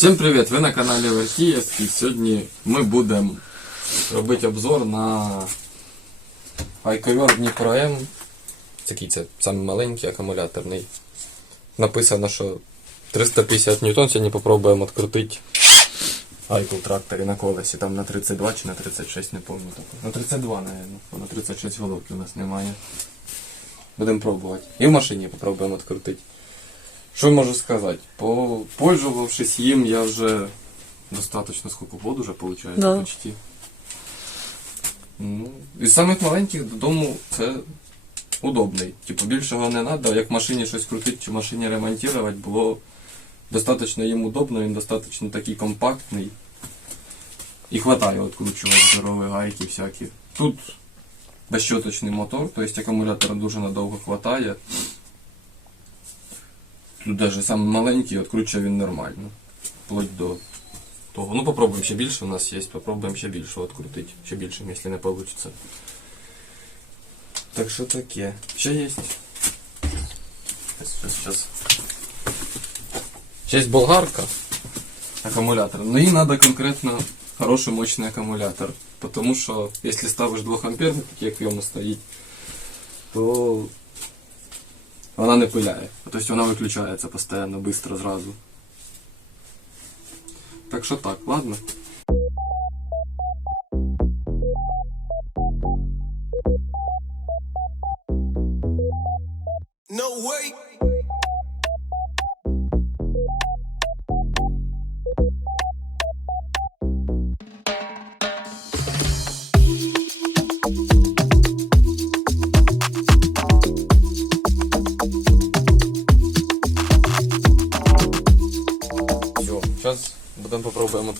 Всім привіт! Ви на каналі Вертієвський. Сьогодні ми будемо робити обзор на Айковер Дніпро М. Такий це самий маленький акумуляторний. Написано, що 350 ньютон. Сьогодні попробуємо відкрутити Айку в тракторі на колесі. Там на 32 чи на 36, не пам'ятаю. На 32, мабуть. На 36 головки у нас немає. Будемо пробувати. І в машині попробуємо відкрутити. Що можу сказати? По пользувавшись їм, я вже достаточно сколько год уже получается Да. почти. Ну, із самих маленьких додому це удобний. Типу більшого не треба, як машині щось крутити чи машині ремонтувати, було достаточно їм удобно, він достаточно такий компактний. І хватає відкручувати здорові гайки всякі. Тут безщоточний мотор, тобто акумулятора дуже надовго хватає. Тут даже самий маленький, відкручує він нормально. Вплоть до того. Ну попробуємо ще більше у нас є, попробуємо ще більше відкрутити. Ще більше, якщо не вийде. Так що таке. Ще є. Щас. Ще є болгарка. Аккумулятор. Но їй треба конкретно хороший мощний аккумулятор. Потому що якщо ставиш 2 амперний, такий як в йому стоїть, то вона не пиляє. Тобто вона виключається постійно, швидко, зразу. Так що так, ладно. No way.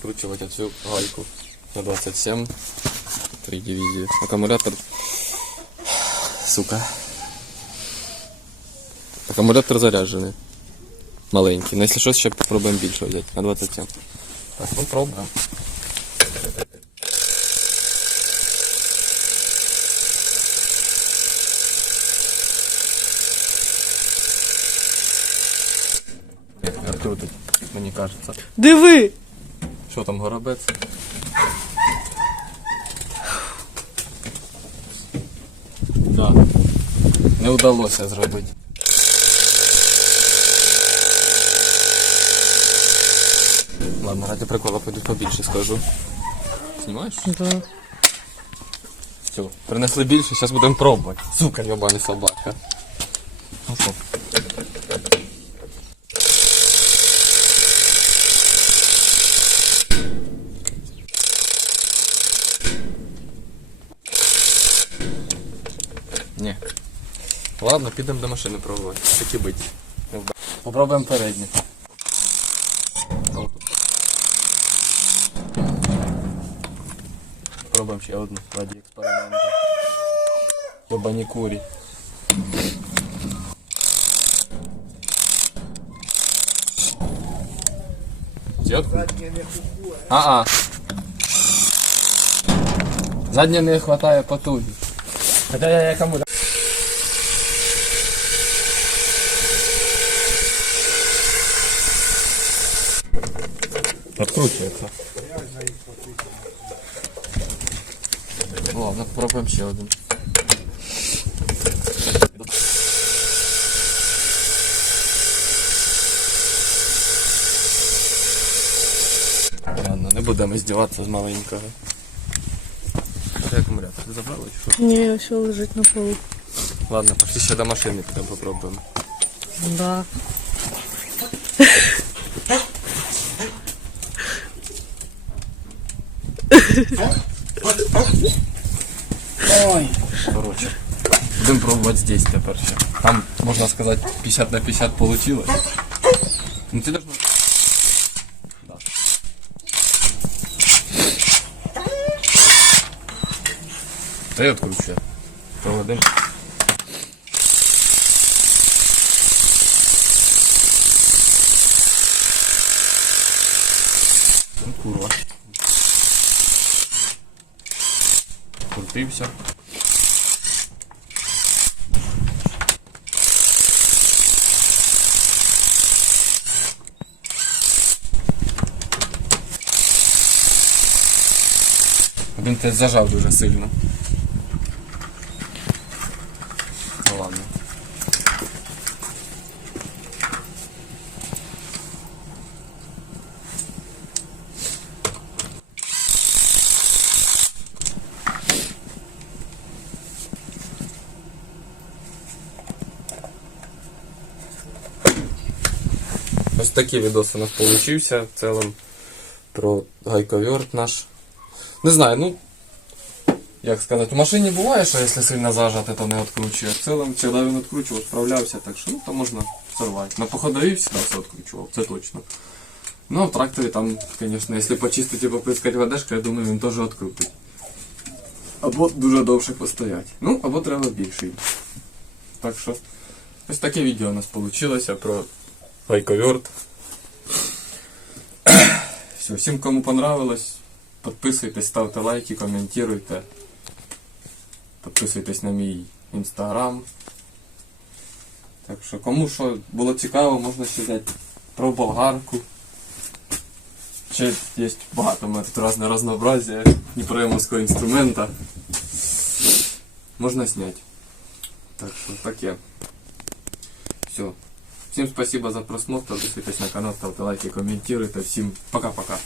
Откручивать эту гайку на 27. Три дивизии. Аккумулятор. Сука. Аккумулятор заряджений. Маленький. Но если що, ще попробуємо більше взяти. На 27. Так, попробуємо. Открутить, мені кажется. Диви! Що там горобець? Да. Не вдалося зробити. Ладно, ради прикола пойду побільше скажу. Знімаєш? Да. Все, принесли більше, зараз будемо пробувати. Сука, йобана собака. Ну що? Ні. Ладно, підемо до машини пробувати. Такі бить. Попробуємо переднє. Пробуємо ще одну раді експерименту. Йобані курі. Сетку? А-а. Задня не хватає потуги. Хоча я якому Откручивается. Ладно, попробуем ще один. Ладно, не будемо здіватися з маленького. Де акумулятор? Ти забрала чи що? Ні, все лежить на полу. Ладно, пошли ще до машини підемо попробуємо. Да. Короче. Будемо пробувати здесь тепер ще. Там, можна сказати, 50 на 50 получилось. Ну ти должна... Да. Та я відкручу. Проводимо. закрутився. Він те зажав уже сильно. Ось такий відос у нас получився в цілому про гайковерт наш. Не знаю, ну. Як сказати, в машині буває, що якщо сильно зажати, то не відкручує. В цілому, завжди він відкручував, справлявся, так що ну, то можна сорвати. На походові завжди все відкручував, це точно. Ну, а в тракторі там, звісно, якщо почистити і попискати водешку, я думаю, він теж відкрутить. Або дуже довше постоять. Ну, або треба більший. Так що, ось таке відео у нас вийшло про гайковерт. Все, всім кому понравилось, підписуйтесь, ставте лайки, коментуйте. Підписуйтесь на мій інстаграм. Так що кому що було цікаво, можна ще про болгарку. Ще є багато у мене тут різне разнообразие Дніпроємовського інструмента. Можна зняти. Так що таке. Все. Всем спасибо за просмотр, подписывайтесь на канал, ставьте лайки, комментируйте. Всем пока-пока.